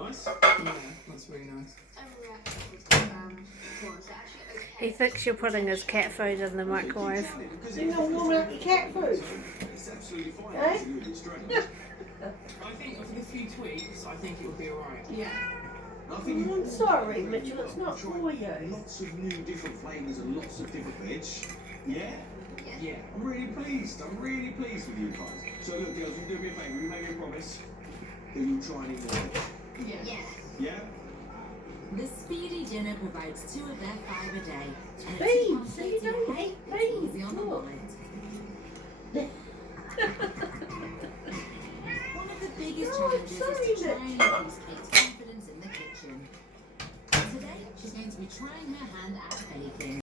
Nice? Yeah, that's really nice. He thinks you're putting his cat food in the microwave. You know, warming up your cat food. It's absolutely fine. Eh? It's a little bit strange. I think with a few tweaks, I think it would be alright. Yeah. I think I'm sorry, Mitchell, it's not for you. lots of new different flavours and lots of different veg. Yeah? Yeah. I'm really pleased. I'm really pleased with you guys. So look, girls, you do me a favour. You make me a promise that you'll try and eat more veg. Yeah. Yeah? The Speedy Dinner provides 2 of their 5 a day. And it's Beans, perfect so you to don't have hate it beans. easy on